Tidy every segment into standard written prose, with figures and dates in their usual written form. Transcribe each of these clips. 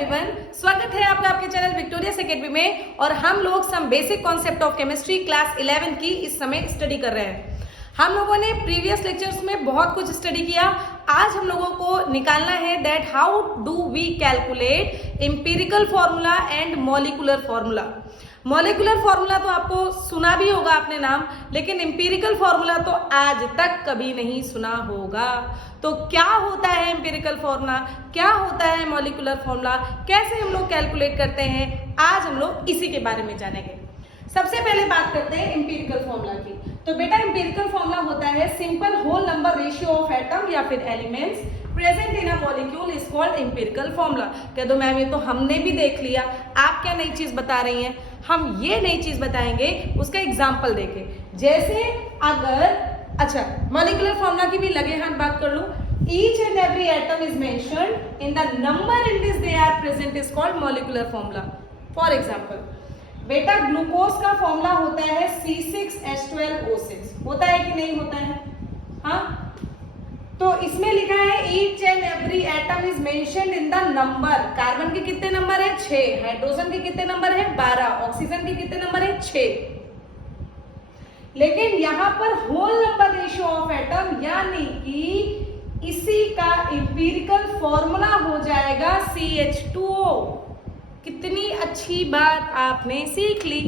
Everyone, स्वागत है आपका आपके चैनल विक्टोरियस एकेडमी में। और हम लोग some basic concept of chemistry class 11 की इस समय स्टडी कर रहे हैं। हम लोगों ने प्रीवियस लेक्चर्स में बहुत कुछ स्टडी किया। आज हम लोगों को निकालना है that how do we calculate empirical formula and molecular formula. Molecular formula तो आपको सुना भी होगा आपने नाम, लेकिन एम्पिरिकल फॉर्मूला तो आज तक कभी नहीं सुना होगा। तो क्या होता है एम्पिरिकल फॉर्मूला, क्या होता है मॉलिक्यूलर फॉर्मूला, कैसे हम लोग कैलकुलेट करते हैं, आज हम लोग इसी के बारे में जानेंगे। सबसे पहले बात करते हैं एम्पिरिकल फॉर्मूला की। तो बेटा एम्पिरिकल फॉर्मूला होता है simple whole number ratio of atom या फिर elements present in a molecule is called empirical formula. कह दो मैम ये तो हमने भी देख लिया, आप क्या नई चीज बता रही हैं? हम ये नई चीज बताएंगे उसका एग्जाम्पल देके। जैसे अगर अच्छा मॉलिक्यूलर फॉर्मूला की भी लगे हाथ बात कर लो। Each and every atom is mentioned in the number in which they are present is called molecular formula. For example, बेटा ग्लूकोज का फॉर्मूला होता है C6H12O6, होता है कि नहीं होता है? हाँ, तो इसमें लिखा है each and every atom is mentioned in the number। Carbon के कितने नंबर है? 6। हाइड्रोजन के कितने नंबर है? 12। ऑक्सीजन के कितने नंबर है? 6। लेकिन यहां पर whole number ratio of atom यानी कि इसी का एम्पिरिकल फॉर्मूला हो जाएगा CH2O। कितनी अच्छी बात आपने सीख ली।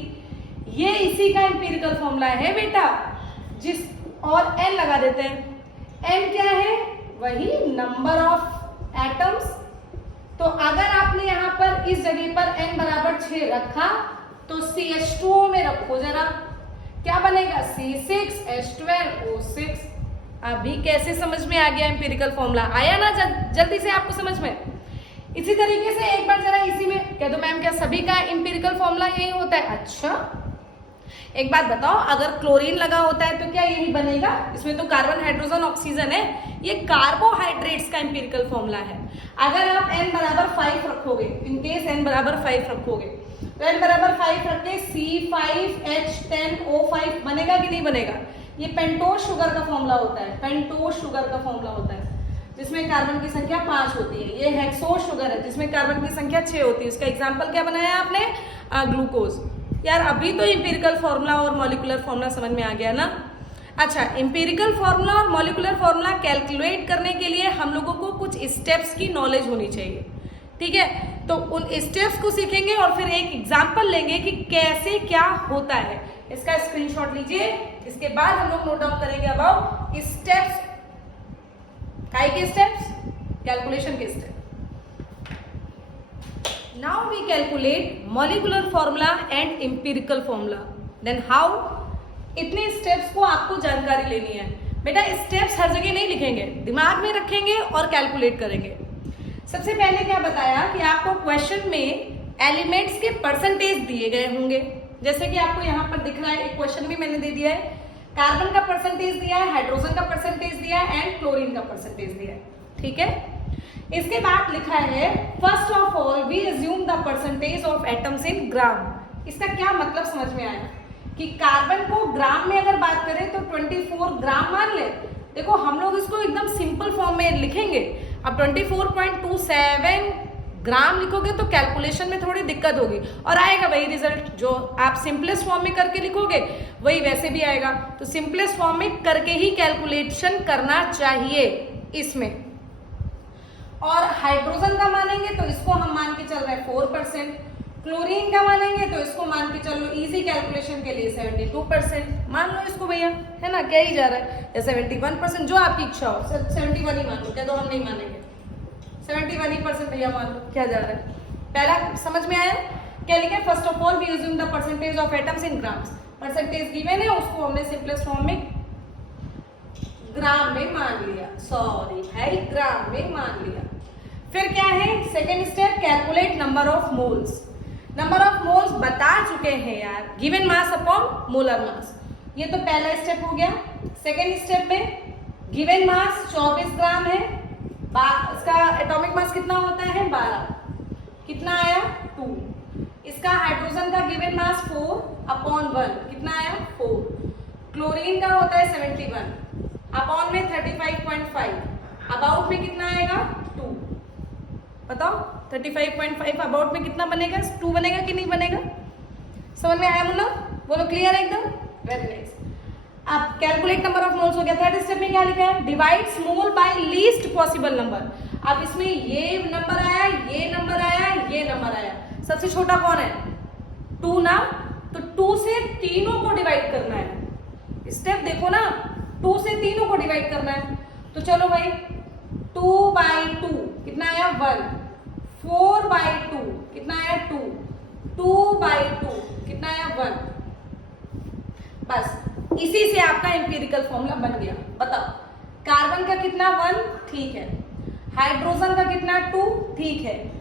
ये इसी का एम्पिरिकल फॉर्मूला है बेटा। जिस और N लगा देते हैं। N क्या है? वही नंबर ऑफ एटम्स। तो अगर आपने यहां पर इस जगह पर N बराबर 6 रखा तो CH2O में रखो जरा, क्या बनेगा? C6H12O6। अभी कैसे समझ में आ गया एम्पिरिकल फॉर्मूला? आया ना जल्दी से आपको समझ में? इसी तरीके से एक बार जरा इसी में कह दो मैम क्या सभी का एम्पिरिकल फॉर्मूला यही होता है? अच्छा एक बात बताओ, अगर क्लोरीन लगा होता है तो क्या यही बनेगा? इसमें तो कार्बन हाइड्रोजन ऑक्सीजन है, ये कार्बोहाइड्रेट्स का एम्पिरिकल फॉर्मूला है। अगर आप n बराबर 5 रखोगे, इनकेस n बराबर 5 रखोगे तो n बराबर 5 रख के C5H10O5 बनेगा कि नहीं बनेगा? ये पेंटोज शुगर का फॉर्मूला होता है, पेंटोज शुगर का फॉर्मूला होता है जिसमें कार्बन की संख्या 5 होती है। ये हेक्सोज शुगर है जिसमें कार्बन की संख्या 6 होती है। उसका एग्जांपल क्या बनाया आपने? ग्लूकोज। यार अभी तो एम्पिरिकल फॉर्मूला और मॉलिक्यूलर फॉर्मूला समझ में आ गया ना। अच्छा, एम्पिरिकल फॉर्मूला और मॉलिक्यूलर फॉर्मूला कैलकुलेट करने के लिए हम लोगों को कुछ स्टेप्स की नॉलेज होनी चाहिए, ठीक है? तो उन स्टेप्स को सीखेंगे और फिर एक एग्जाम्पल लेंगे कि कैसे क्या होता है। इसका स्क्रीनशॉट लीजिए, इसके बाद हम लोग नोट डाउन करेंगे अबाउट स्टेप्स। काय के स्टेप्स? कैलकुलेशन के step. Now we calculate molecular formula and empirical formula. Then how? इतने स्टेप्स को आपको जानकारी लेनी है बेटा। स्टेप्स हर जगह नहीं लिखेंगे, दिमाग में रखेंगे और कैलकुलेट करेंगे। सबसे पहले क्या बताया कि आपको क्वेश्चन में एलिमेंट्स के परसेंटेज दिए गए होंगे। जैसे कि आपको यहाँ पर दिख रहा है, एक क्वेश्चन भी मैंने दे दिया है। कार्बन का परसेंटेज दिया है, हाइड्रोजन का परसेंटेज दिया है एंड क्लोरीन का परसेंटेज दिया है, ठीक है? इसके बाद लिखा है first of all we assume the percentage of atoms in gram. इसका क्या मतलब समझ में आया कि कार्बन को ग्राम में अगर बात करें तो 24 ग्राम मान ले। देखो हम लोग इसको एकदम सिंपल फॉर्म में लिखेंगे। अब 24.27 ग्राम लिखोगे तो कैलकुलेशन में थोड़ी दिक्कत होगी और आएगा वही रिजल्ट जो आप सिंपलेस्ट फॉर्म में करके लिखोगे वही वैसे भी आएगा। तो सिंपलेस्ट फॉर्म में करके ही कैलकुलेशन करना चाहिए इसमें। और हाइड्रोजन का मानेंगे तो इसको हम मान के चल रहे हैं 4%। क्लोरीन का मानेंगे तो इसको मान के चलो इजी कैलकुलेशन के लिए 72% मान लो इसको भैया, है ना? क्या ही जा रहा है या 71%, जो आपकी इच्छा हो। 71 ही मान लो, क्या तो हम नहीं मानेंगे। 71% भैया मान लो, क्या जा रहा है? पहला समझ में आया? क्या लिखा है? First of all we using the percentage of atoms in grams. Percentage given है, उसको हमने सिंपलेस्ट फॉर्म में ग्राम में मान लिया। सॉरी भाई, ग्राम में मान लिया। फिर क्या है second step? Calculate number of moles. Number of moles बता चुके हैं यार, गिवन मास अपॉन मोलर मास। ये तो पहला स्टेप हो गया। सेकेंड स्टेप में गिवन मास 24 ग्राम है, इसका एटॉमिक मास कितना होता है? 12। कितना आया? 2। इसका हाइड्रोजन का गिवन मास 4/1 कितना आया? 4। क्लोरीन का होता है 71 अपॉन में 35.5, अबाउट में कितना आएगा? 2। बताओ 35.5 अबाउट में कितना बनेगा, 2 बनेगा कि नहीं बनेगा? समझ में आया मुन्ना? बोलो क्लियर है एकदम? Very nice. अब कैलकुलेट नंबर ऑफ मोल्स हो गया। थर्ड स्टेप में क्या लिखा है? डिवाइड्स मोल बाय लीस्ट पॉसिबल नंबर। अब इसमें ये नंबर आया, ये नंबर आया, ये नंबर आया, सबसे छोटा कौन है? 2 ना, तो 2 से तीनों को डिवाइड करना है। स्टेप देखो ना, 2 से तीनों को डिवाइड करना है। तो चलो भाई 2/2 कितना आया? 1। 4/2 कितना आया? 2। 2/2 कितना आया? 1। बस इसी से आपका एम्पिरिकल फॉर्मूला बन गया। बताओ कार्बन का कितना? 1, ठीक है। हाइड्रोजन का कितना? 2, ठीक है।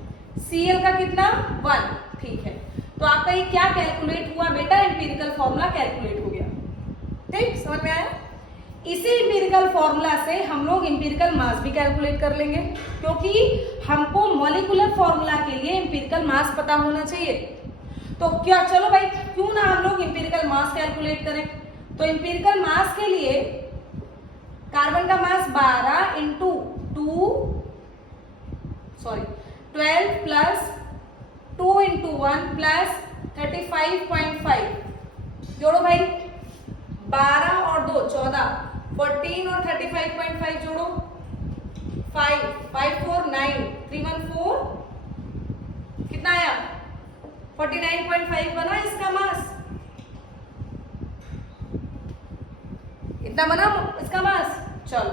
Cl का कितना? 1, ठीक है। तो आपका ये क्या कैलकुलेट हुआ बेटा? एम्पिरिकल फॉर्मूला कैलकुलेट हो गया। ठीक, समझ में आया? इसी एम्पिरिकल फॉर्मूला से हम लोग एम्पिरिकल मास भी कैलकुलेट कर लेंगे, क्योंकि हमको मॉलिक्यूलर फॉर्मूला के लिए एम्पिरिकल मास पता होना चाहिए। तो क्या, चलो भाई क्यों ना हम लोग एम्पिरिकल मास कैलकुलेट करें। तो एम्पिरिकल मास के लिए कार्बन का मास 12 इंटू 12 प्लस 2 इंटू 1 प्लस 35.5। जोड़ो भाई 12 और 2 14, 14 और 35.5 जोड़ो 5, 5 4 9, 3 1 4, कितना आया? 49.5 बना इसका मास। इतना बना इसका मास। चलो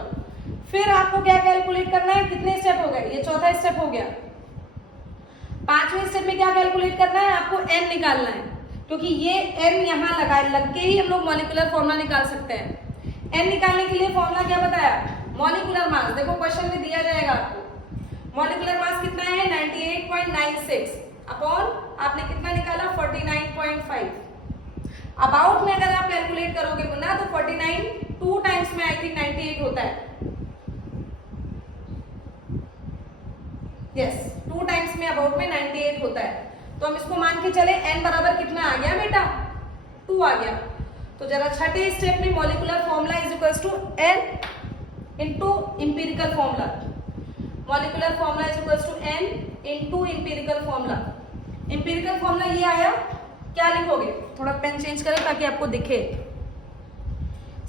फिर आपको क्या कैलकुलेट करना है? कितने स्टेप हो गए? ये चौथा स्टेप हो गया। पांचवें स्टेप में क्या कैलकुलेट करना है? आपको n निकालना है, क्योंकि ये n यहाँ लग के ही हम लोग मॉलिक्यूलर फॉर्मूला निकाल सकते हैं। n निकालने के लिए फॉर्मूला क्या बताया? Molecular mass. देखो क्वेश्चन में दिया जाएगा आपको मॉलिक्यूलर मास कितना है? 98.96 अपॉन आपने कितना निकाला? 49.5। अबाउट में अगर आप कैलकुलेट करोगे ना तो 49 2 टाइम्स में आई थिंक 98 होता है। यस, 2 टाइम्स में अबाउट में 98 होता है। तो हम इसको मान के चले n बराबर कितना आ गया बेटा? 2 आ गया। तो जरा छठे स्टेप में molecular formula is equals to n into empirical formula. Molecular formula is equals to n into empirical formula. Empirical formula ये आया, क्या लिखोगे? थोड़ा पेन चेंज करें ताकि आपको दिखे।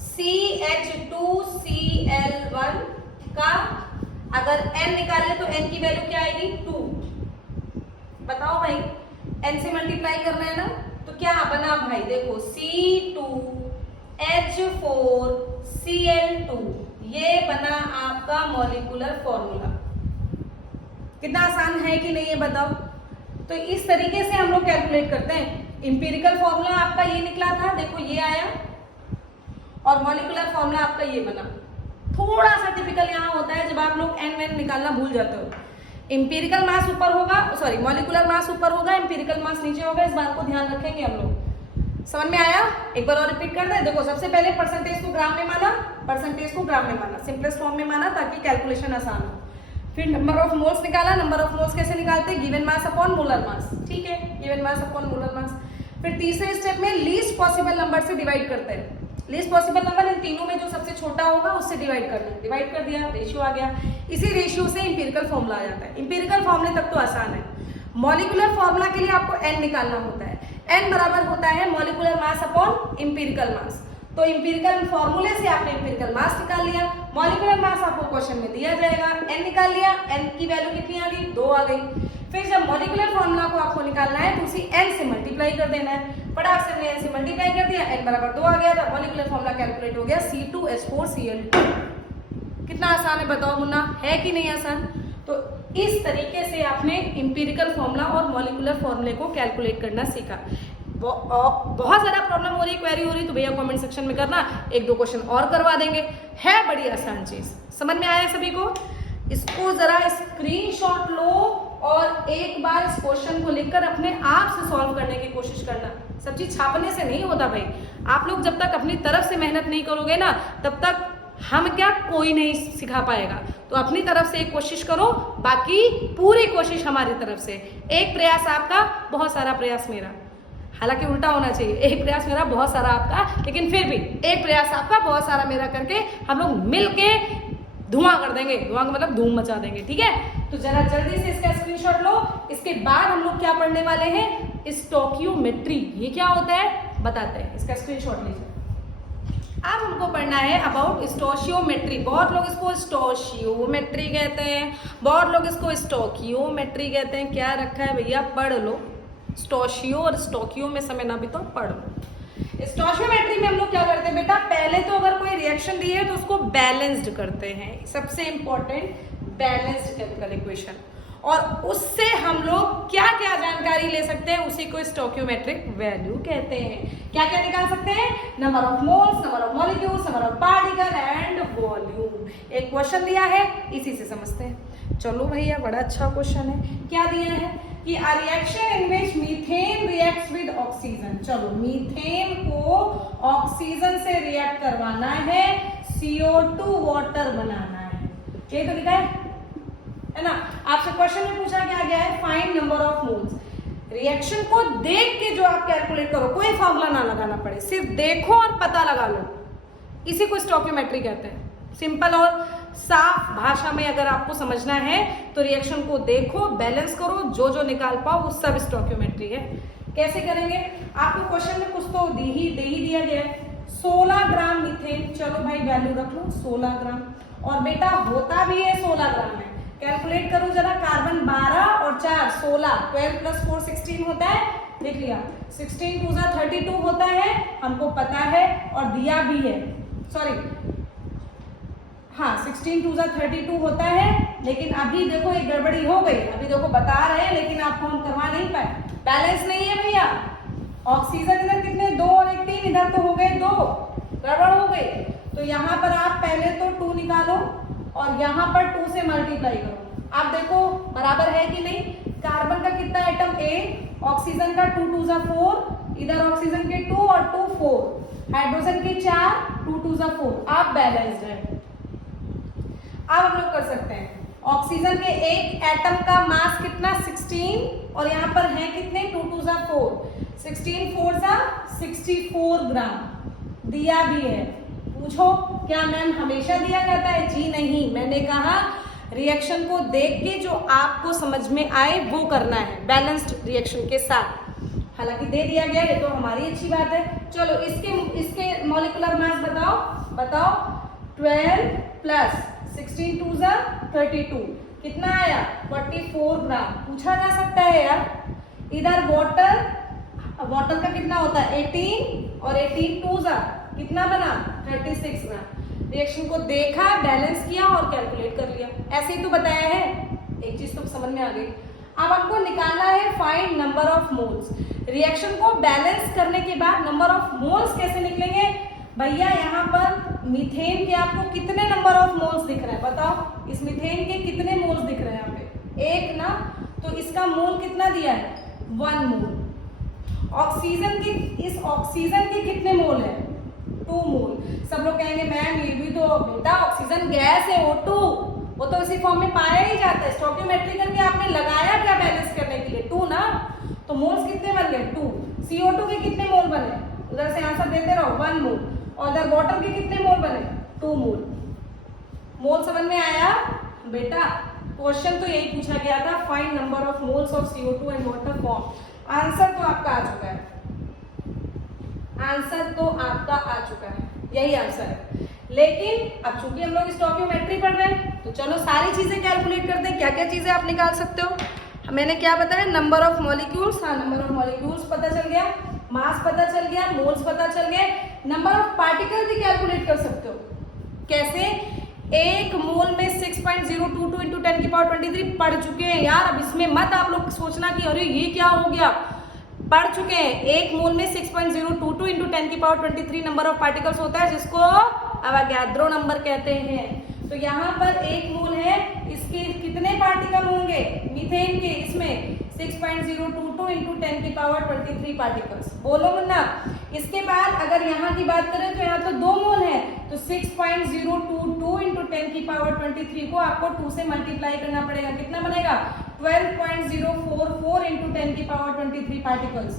CH2Cl1 का अगर n निकाले तो n की वैल्यू क्या आएगी? 2। बताओ भाई, n से मल्टीप्लाई करना है ना, तो क्या बना भाई? देखो C2H4Cl2, ये बना आपका मॉलिक्यूलर फॉर्मूला। कितना आसान है कि नहीं है बताओ? तो इस तरीके से हम लोग कैलकुलेट करते हैं। इंपीरिकल फॉर्मूला आपका ये निकला था, देखो ये आया, और मॉलिक्यूलर फॉर्मूला आपका ये बना। थोड़ा सा टिपिकल यहाँ होता है जब आप लोग n निकालना भूल जाते हो। इंपीरिकल मास ऊपर होगा, सॉरी मॉलिक्यूलर मास ऊपर होगा, इंपीरिकल मास नीचे होगा। इस बात को ध्यान रखेंगे हम लोग। समझ में आया? एक बार और रिपीट करते हैं। देखो सबसे पहले परसेंटेज को ग्राम में माना, परसेंटेज को ग्राम में माना, सिंपलेस्ट फॉर्म में माना ताकि कैलकुलेशन आसान हो। फिर नंबर ऑफ मोल्स निकाला। नंबर ऑफ मोल्स कैसे निकालते हैं? गिवन मास अपॉन मोलर मास। ठीक है, गिवन मास अपॉन मोलर मास। फिर तीसरे स्टेप में लीस्ट पॉसिबल नंबर से डिवाइड करते हैं। लीस्ट पॉसिबल नंबर इन तीनों में जो सबसे छोटा होगा उससे डिवाइड करना है। डिवाइड कर दिया, रेशियो आ गया। इसी रेशियो से इंपीरिकल फॉर्मूला आ जाता है। इंपीरिकल फॉर्मूले तक तो आसान है। मॉलिक्यूलर फॉर्मूला के लिए आपको n निकालना होता है। n बराबर होता है मॉलिक्यूलर मास अपॉन इंपीरिकल मास। तो इंपीरिकल फॉर्मूले से आपने इंपीरिकल मास निकाल लिया। मॉलिक्यूलर मास आपको क्वेश्चन में दिया जाएगा, n निकाल लिया, n की वैल्यू कितनी आ गई? 2 आ गई। फिर जब मॉलिक्यूलर फॉर्मूला को आपको निकालना है तो उसी n से मल्टीप्लाई कर देना है। फटाक से हमने n से मल्टीप्लाई कर दिया, n बराबर 2 आ गया था। मॉलिक्यूलर फॉर्मूला कैलकुलेट हो गया C2H4Cl2। कितना आसान है बताओ मुन्ना, है कि नहीं आसान? तो इस तरीके से आपने इंपीरिकल फॉर्मूला और मॉलिक्यूलर फॉर्मूले को कैलकुलेट करना सीखा। बहुत ज्यादा प्रॉब्लम हो रही, क्वेरी हो रही तो भैया कमेंट सेक्शन में करना, 1-2 क्वेश्चन और करवा देंगे। है बड़ी आसान चीज। समझ में आया सभी को? इसको जरा स्क्रीनशॉट लो और एक बार इस क्वेश्चन को लिखकर अपने आप से सॉल्व करने की कोशिश करना। सब चीज छापने से नहीं होता भाई। आप लोग जब तक अपनी तरफ से मेहनत नहीं करोगे ना, तब तक हम क्या, कोई नहीं सिखा पाएगा। तो अपनी तरफ से एक कोशिश करो, बाकी पूरी कोशिश हमारी तरफ से। एक प्रयास आपका, बहुत सारा प्रयास मेरा। हालांकि उल्टा होना चाहिए, एक प्रयास मेरा बहुत सारा आपका, लेकिन फिर भी एक प्रयास आपका बहुत सारा मेरा करके हम लोग मिलके धुआं कर देंगे, धुआं का मतलब धूम मचा देंगे, ठीक है। तो जरा जल्दी से इसका स्क्रीनशॉट लो। इसके बाद हम लोग क्या पढ़ने वाले हैं, स्टोकियोमेट्री। ये क्या होता है बताते हैं, इसका स्क्रीनशॉट लीजिए। अब हमको पढ़ना है अबाउट स्टोशियोमेट्री। बहुत लोग इसको स्टोशियोमेट्री कहते हैं, बहुत लोग इसको स्टोकियोमेट्री कहते हैं। क्या रखा है भैया, पढ़ लो। स्टोशियो और स्टोकियो में समय ना भी तो पढ़ लो। स्टोशियोमेट्री में हम लोग क्या करते हैं बेटा, पहले तो अगर कोई रिएक्शन दी है तो उसको बैलेंस्ड करते हैं। सबसे इंपॉर्टेंट बैलेंस्ड केमिकल इक्वेशन, और उससे हम लोग क्या क्या जानकारी ले सकते हैं, उसी को स्टोकियोमेट्रिक वैल्यू कहते हैं। क्या क्या निकाल सकते हैं, number of moles, number of molecules, number of particle and volume. एक क्वेश्चन दिया है, इसी से समझते हैं। चलो भैया, बड़ा अच्छा क्वेश्चन है। क्या दिया है कि a reaction in which methane reacts with oxygen. चलो, मीथेन को ऑक्सीजन से रिएक्ट करवाना है, CO2 वाटर बनाना है। ये तो लिखा है ना। आपसे क्वेश्चन में पूछा क्या गया है, find number of moles. Reaction को देख के जो आप कैलकुलेट करो, कोई फॉर्मूला ना लगाना पड़े, सिर्फ देखो और पता लगा लो, इसी को स्टोकियोमेट्री कहते हैं। सिंपल और साफ भाषा में अगर आपको समझना है तो रिएक्शन को देखो, बैलेंस करो, जो जो निकाल पाओ वो सब स्टोकियोमेट्री है। कैसे करेंगे, आपको क्वेश्चन में कुछ तो दे ही दिया गया है, 16 ग्राम मीथेन। चलो भाई वैल्यू रख लो 16 ग्राम, और बेटा होता भी है 16 ग्राम में। कैलकुलेट करो जरा, कार्बन 12 और 4 16, 12 + 4 16 होता है, देख लिया। 16 2 32 होता है, हमको पता है और दिया भी है। सॉरी, हाँ 16 2 32 होता है, लेकिन अभी देखो एक गड़बड़ी हो गई। अभी देखो बता रहे हैं लेकिन आपको हम करवा नहीं पाए, बैलेंस नहीं है भैया। ऑक्सीजन इधर कितने, 2 और 1 3, इधर तो हो गए 2, गड़बड़ हो गई। तो यहाँ पर आप पहले तो 2 निकालो और यहाँ पर 2 से मल्टीप्लाई करो। आप देखो बराबर है कि नहीं। कार्बन का कितना एटम, 8, ऑक्सीजन का 2 2 4, इधर ऑक्सीजन के 2 और 2 4, हाइड्रोजन के 4, 2 2 4, आप बैलेंस्ड है। अब हम लोग कर सकते हैं, ऑक्सीजन के एक एटम का मास कितना 16, और यहाँ पर है कितने 2 2 4, 16 4 64 ग्राम दिया भी है। पूछो क्या मैम हमेशा दिया जाता है, जी नहीं। मैंने कहा रिएक्शन को देख के जो आपको समझ में आए वो करना है, बैलेंस्ड रिएक्शन के साथ। हालांकि दे दिया गया, ये तो हमारी अच्छी बात है। चलो इसके मॉलिक्यूलर मास बताओ 12 + 16 2 32, कितना आया 44 ग्राम। पूछा जा सकता है यार। इधर वाटर का कितना होता है 18, और 18 2 कितना बना 36 ग्राम। रिएक्शन को देखा, बैलेंस किया और कैलकुलेट कर लिया, ऐसे ही तो बताया है। एक चीज तो समझ में आ गई। अब हमको निकालना है find number of moles. Reaction को बैलेंस करने के बाद नंबर ऑफ मोल्स कैसे निकलेंगे भैया। यहाँ पर मीथेन के आपको कितने नंबर ऑफ मोल्स दिख रहे हैं बताओ। इस मीथेन के कितने मोल्स दिख रहे हैं यहाँ पे, 1 ना। तो इसका मोल कितना दिया है 1 मोल। इस ऑक्सीजन के कितने मोल है 2 मोल। सब लोग कहेंगे मैम ये भी तो बेटा ऑक्सीजन गैस है O2, वो तो इसी फॉर्म में पाया ही जाता है। स्टोकियोमेट्री करके आपने लगाया क्या बैलेंस करने के लिए 2 ना। तो मोल्स कितने बन गए 2। CO2 के कितने मोल बने, उधर से आंसर देते रहो 1 मोल। और इधर वाटर के कितने मोल बने 2 मोल। मोल समझ में आया बेटा। क्वेश्चन तो यही पूछा गया था, find number of moles of CO2 and water form. Answer तो आपका आ चुका है, यही आंसर है। लेकिन अब चूंकि हम लोग स्टोकियोमेट्री पढ़ रहे हैं तो चलो सारी चीजें कैलकुलेट करते हैं। क्या क्या चीजें आप निकाल सकते हो। मैंने क्या बताया, नंबर ऑफ मॉलिक्यूल्स। हाँ, नंबर ऑफ मॉलिक्यूल्स पता चल गया, मास पता चल गया, मोल्स पता चल गए। नंबर ऑफ पार्टिकल भी कैलकुलेट कर सकते हो। कैसे, 1 मोल में 6.022 × 10⁻23 पढ़ चुके हैं यार। अब इसमें मत आप लोग सोचना कि अरे ये क्या हो गया, पढ़ चुके हैं। 1 मोल में 6.022 × 10⁻23 नंबर ऑफ पार्टिकल्स होता है, जिसको अवोगाद्रो नंबर कहते हैं। तो यहाँ पर 1 मोल है, इसके कितने पार्टिकल होंगे मीथेन के, इसमें 6.022 × 10⁻23 पार्टिकल्स। बोलो मुन्ना। इसके बाद अगर यहाँ की बात करें तो यहाँ तो 2 मोल है, तो 6.022 × 10⁻23 को आपको 2 से मल्टीप्लाई करना पड़ेगा। कितना बनेगा 12.044 × 10⁻23 पार्टिकल्स।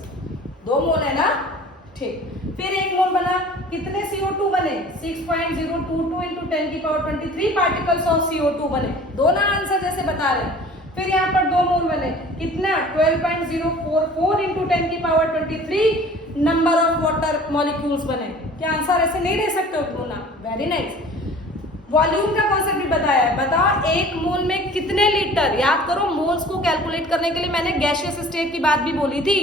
2 मोल है ना, ठीक। फिर 1 मोल बना कितने CO2 बने? 6.022 into 10 की पावर 23 पार्टिकल्स ऑफ CO2 बने। दोनों आंसर जैसे बता रहे हैं। फिर यहाँ पर 2 मोल बने, कितना? 12.044 into 10 की power 23 number of water molecules बने। क्या आंसर ऐसे नहीं दे सकते हो बोलना? Very nice. वॉल्यूम का कॉन्सेप्ट भी बताया है। बताओ एक मोल में कितने लीटर? याद करो, मोल्स को कैलकुलेट करने के लिए मैंने गैसियस स्टेट की बात भी बोली थी।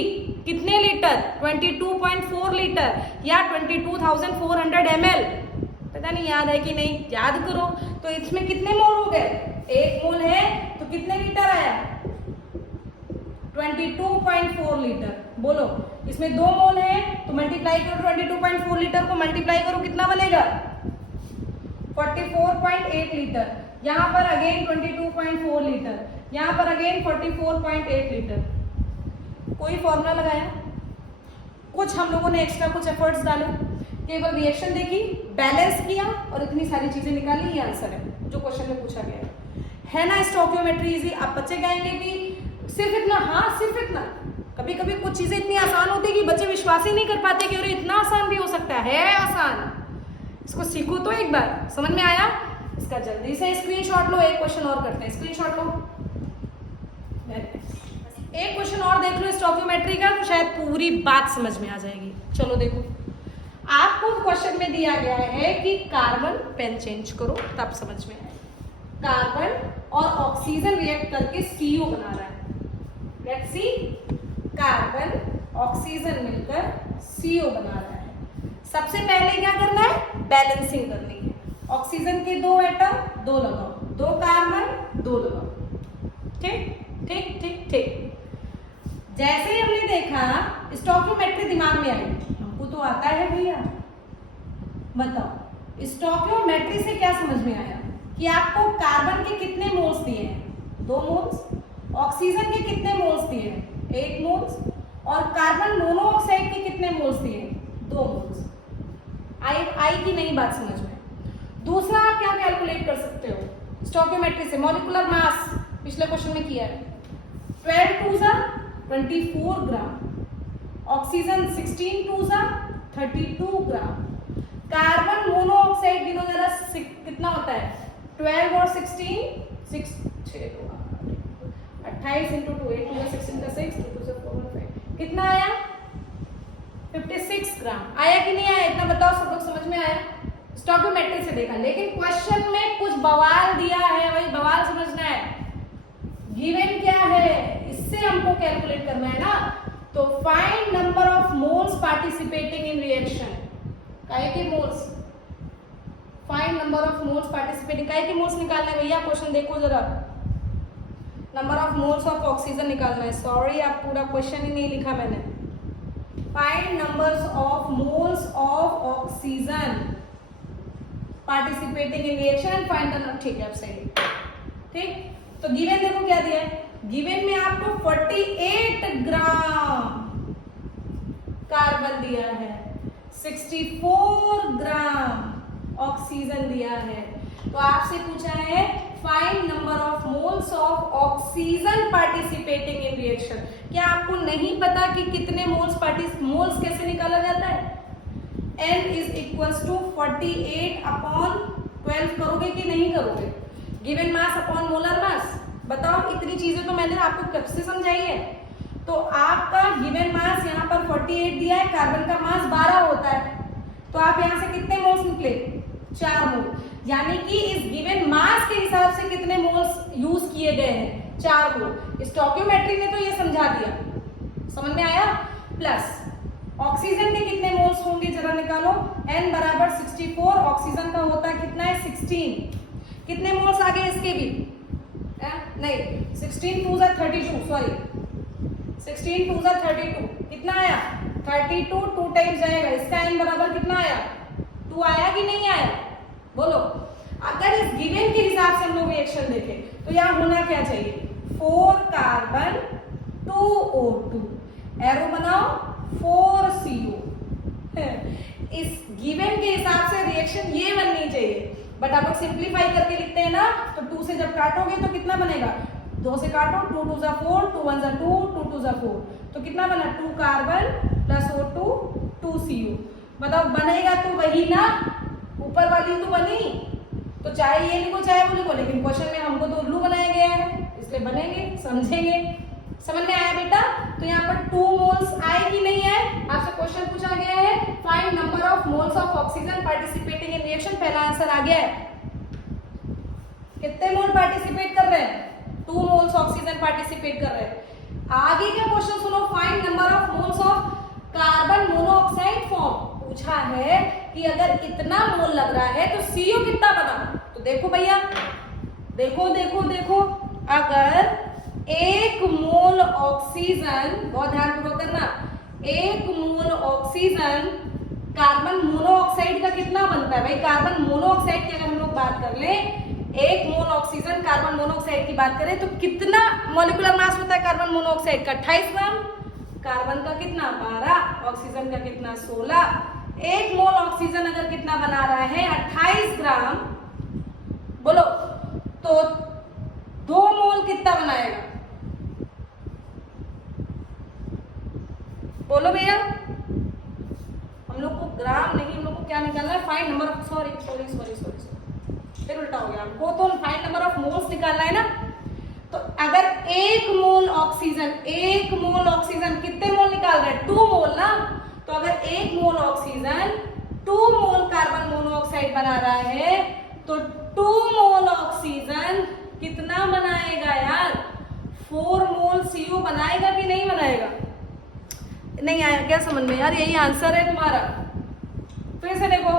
कितने लीटर? 22.4 लीटर या 22,400 ml। पता नहीं याद है कि नहीं, याद करो। तो इसमें कितने मोल हो गए? एक मोल है तो कितने लीटर आया? 22.4 लीटर। बोलो, इसमें 2 मोल है तो मल्टीप्लाई करो, 22.4 लीटर को मल्टीप्लाई करो, कितना बनेगा? 44.8 लीटर। यहाँ पर अगेन 22.4 लीटर, यहाँ पर अगेन 44.8 लीटर। कोई फॉर्मूला लगाया? कुछ हम लोगों ने एक्स्ट्रा कुछ एफर्ट्स डाले, केवल रिएक्शन देखी, बैलेंस किया और इतनी सारी चीजें निकाली। ये आंसर है जो क्वेश्चन में पूछा गया है ना। Stoichiometry easy. आप बच्चे कहेंगे कि सिर्फ इतना? हाँ, सिर्फ इतना। कभी कभी कुछ चीजें इतनी आसान होती है कि बच्चे विश्वास ही नहीं कर पाते कि अरे इतना आसान भी हो सकता है। आसान, इसको सीखो तो एक बार। समझ में आया? इसका जल्दी से स्क्रीनशॉट लो। एक क्वेश्चन और करते हैं, स्क्रीनशॉट लो। एक क्वेश्चन और देख लो स्टोइकियोमेट्री का, तो शायद पूरी बात समझ में आ जाएगी। चलो देखो, आपको क्वेश्चन में दिया गया है कि कार्बन, पेन चेंज करो तब समझ में आए। कार्बन और ऑक्सीजन रिएक्ट करके CO बना रहा है। लेट्स सी, कार्बन ऑक्सीजन मिलकर CO बना रहा है। सबसे पहले क्या करना है? बैलेंसिंग करनी है। ऑक्सीजन के 2 एटम, 2 लगाओ, 2 कार्बन, 2 लगाओ। ठीक ठीक ठीक ठीक। जैसे ही हमने देखा स्टोइकियोमेट्री दिमाग में आई, हमको तो आता है भैया। बताओ स्टोइकियोमेट्री से क्या समझ में आया कि आपको कार्बन के कितने मोल्स दिए हैं? 2 मोल्स। ऑक्सीजन के कितने मोल्स दिए हैं? 1 मोल्स। और कार्बन मोनोऑक्साइड के कितने मोल्स दिए हैं? 2 मोल्स। आई की नहीं बात समझ में? दूसरा आप क्या कैलकुलेट कर सकते हो स्टोइकियोमेट्री से? मॉलिक्यूलर मास पिछले क्वेश्चन में किया है। 12 2 जा 24 ग्राम, ऑक्सीजन 16 2 जा 32 ग्राम। कार्बन मोनोऑक्साइड गिनो जरा, कितना होता है? 12 और 16, 6 28 इंटू 2, 8 2 16 का 6, 2 2 4 5, कितना आया? 56 ग्राम। आया कि नहीं आया? इतना बताओ, सब लोग समझ में आया? स्टोइकियोमेट्री से देखा, लेकिन क्वेश्चन में कुछ बवाल दिया है, वही बवाल समझना है। गिवन क्या है, इससे हमको कैलकुलेट करना है ना। तो find number of moles participating in reaction. काहे के moles? Find number of moles participating. काहे के मोल्स निकालना है भैया? क्वेश्चन देखो जरा। Number of moles of oxygen निकालना है। सॉरी, आप पूरा क्वेश्चन ही नहीं लिखा मैंने। Find numbers of moles of oxygen participating in reaction and find the number. ठीक है, अब सही। ठीक, तो गिवन देखो क्या दिया है। गिवन में आपको 48 ग्राम कार्बन दिया है, 64 ग्राम ऑक्सीजन दिया है। तो आपसे पूछा है find number of moles of oxygen participating in reaction. क्या आपको नहीं पता कि कितने मोल्स कैसे निकाला जाता है? N is equals to 48 upon 12 करोगे कि नहीं करोगे? Given mass upon molar mass. बताओ, इतनी चीजें तो मैंने आपको कब से समझाई है। तो आपका गिवन मास यहाँ पर 48 दिया है, कार्बन का मास 12 होता है, तो आप यहाँ से कितने मोल्स निकले? 4 मोल। यानी कि इस गिवन मास के हिसाब से कितने मोल्स यूज किए गए हैं? 4 मोल। स्टोइकियोमेट्री ने तो ये समझा दिया, समझ में आया? प्लस ऑक्सीजन के कितने मोल्स होंगे जरा निकालो। N बराबर 64, ऑक्सीजन का होता है कितना है? 16। कितने मोल्स आ गए इसके भी? नहीं, 16 2 जा 32, सॉरी 16 2 जा 32, कितना आया? 32, 2 टाइम्स जाएगा, इसका N बराबर कितना आया? 2 आया कि नहीं आया? बोलो। अगर इस गिवन के हिसाब से हम लोग रिएक्शन देखें तो यहाँ होना क्या चाहिए? 4 कार्बन 2 O2, एरो बनाओ 4 CO। इस गिवन के हिसाब से रिएक्शन ये बननी चाहिए, बट आप लोग सिंप्लीफाई करके लिखते हैं ना, तो 2 से जब काटोगे तो कितना बनेगा? 2 से काटो, 2 2 जा 4, 2 1 जा 2, 2 2 जा 4, तो कितना बना? 2 कार्बन प्लस O2, 2 CO। बताओ बनेगा तो वही ना, ऊपर वाली तो बनी, तो चाहे ये लिखो चाहे वो लिखो, लेकिन क्वेश्चन में हमको तो उल्लू बनाया गया है, इसलिए बनेंगे, समझेंगे। समझ में आया बेटा? तो यहाँ पर 2 मोल्स आए कि नहीं आए? आपसे क्वेश्चन पूछा गया है, find number of moles of oxygen participating in reaction. पहला आंसर आ गया है, कितने मोल पार्टिसिपेट कर रहे हैं? 2 मोल्स ऑक्सीजन पार्टिसिपेट कर रहे हैं। आगे का क्वेश्चन सुनो, find number of moles of carbon monoxide form. पूछा है कि अगर इतना मोल लग रहा है तो CO कितना बना? तो देखो भैया, देखो देखो देखो, अगर 1 मोल ऑक्सीजन, बहुत ध्यानपूर्वक करना, 1 मोल ऑक्सीजन कार्बन मोनोऑक्साइड का कितना बनता है? भाई कार्बन मोनोऑक्साइड की अगर हम लोग बात कर ले, 1 मोल ऑक्सीजन कार्बन मोनोऑक्साइड की बात करें तो कितना मॉलिक्यूलर मास होता है कार्बन मोनोऑक्साइड का? 28 ग्राम। कार्बन का कितना? 12। ऑक्सीजन का कितना? 16। 1 मोल ऑक्सीजन अगर कितना बना रहा है? 28 ग्राम। बोलो, तो 2 मोल कितना बनाएगा? बोलो भैया, हम लोग को ग्राम नहीं, हम लोग को क्या निकालना है? Find number of, sorry sorry sorry sorry, फिर उल्टा हो गया, हमको तो फाइंड नंबर ऑफ मोल्स निकालना है ना। तो अगर 1 मोल ऑक्सीजन, 1 मोल ऑक्सीजन कितने मोल निकाल रहे हैं? 2 मोल ना। तो अगर 1 मोल ऑक्सीजन 2 मोल कार्बन मोनोऑक्साइड बना रहा है तो 2 मोल ऑक्सीजन कितना बनाएगा यार? 4 मोल CO बनाएगा कि नहीं बनाएगा? नहीं आया क्या समझ में यार? यही आंसर है तुम्हारा। फिर से देखो,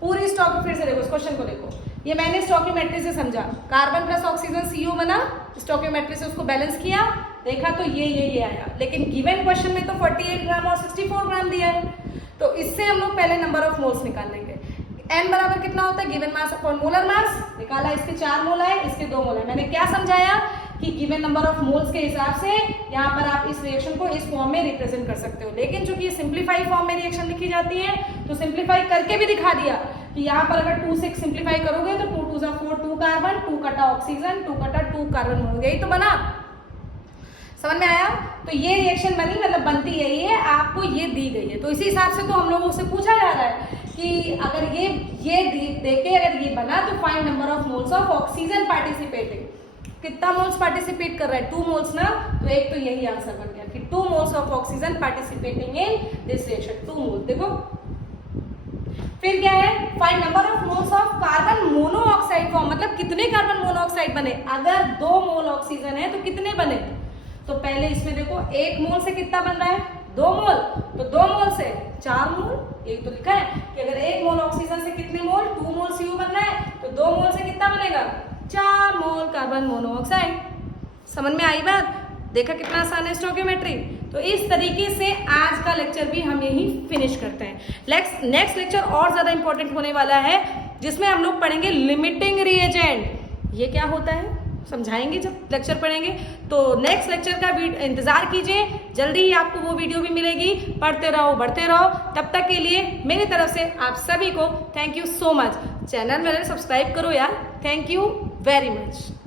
पूरी स्टॉक फिर से देखो, इस क्वेश्चन को देखो। ये मैंने स्टोइकियोमेट्री से समझा, कार्बन प्लस ऑक्सीजन CO बना, स्टोइकियोमेट्री से उसको बैलेंस किया, देखा तो ये आया। लेकिन गिवन क्वेश्चन में तो 48 ग्राम और 64 ग्राम दिया है, तो इससे हम लोग पहले नंबर ऑफ मोल्स निकाल लेंगे। n बराबर कितना होता है? गिवन मास अपॉन मोलर मास। निकाला, इसके 4 मोल है, इसके 2 मोल है। मैंने क्या समझाया कि गिवन नंबर ऑफ मोल्स के हिसाब से यहाँ पर आप इस रिएक्शन को इस फॉर्म में रिप्रेजेंट कर सकते हो। लेकिन चूंकि ये सिंप्लीफाई फॉर्म में रिएक्शन लिखी जाती है तो सिंप्लीफाई करके भी दिखा दिया कि यहाँ पर अगर 2 से सिंप्लीफाई करोगे तो 2 2 जा 4, 2 कार्बन, 2 कटा ऑक्सीजन, 2 कटा 2 कार्बन हो गई, तो बना। समझ में आया? तो ये रिएक्शन बनी, मतलब बनती यही है, आपको ये दी गई है। तो इसी हिसाब से तो हम लोगों से पूछा जा रहा है कि अगर ये देके अगर ये बना तो find number of moles of oxygen participating. कितना मोल्स पार्टिसिपेट कर रहा है? 2 मोल्स ना। तो एक तो यही आंसर बन गया कि 2 moles of oxygen participating in this reaction. 2 मोल। देखो फिर क्या है? Find number of moles of carbon monoxide form, मतलब कितने कार्बन मोनोऑक्साइड बने। अगर 2 मोल ऑक्सीजन है तो कितने बने? तो पहले इसमें देखो 1 मोल से कितना बन रहा है? 2 मोल। तो 2 मोल से 4 मोल, एक तो लिखा है कि अगर 1 मोल ऑक्सीजन से कितने मोल? 2 मोल CO बन रहा है, तो 2 मोल से कितना बनेगा? 4 मोल कार्बन मोनोऑक्साइड। समझ में आई बात? देखा कितना आसान है स्टोइकियोमेट्री। तो इस तरीके से आज का लेक्चर भी हम यही फिनिश करते हैं। नेक्स्ट लेक्चर और ज्यादा इंपॉर्टेंट होने वाला है, जिसमें हम लोग पढ़ेंगे लिमिटिंग रिएजेंट। ये क्या होता है समझाएंगे जब लेक्चर पढ़ेंगे। तो नेक्स्ट लेक्चर का इंतजार कीजिए, जल्दी ही आपको वो वीडियो भी मिलेगी। पढ़ते रहो, बढ़ते रहो। तब तक के लिए मेरी तरफ से आप सभी को thank you so much. Channel मेरे सब्सक्राइब करो यार। Thank you very much.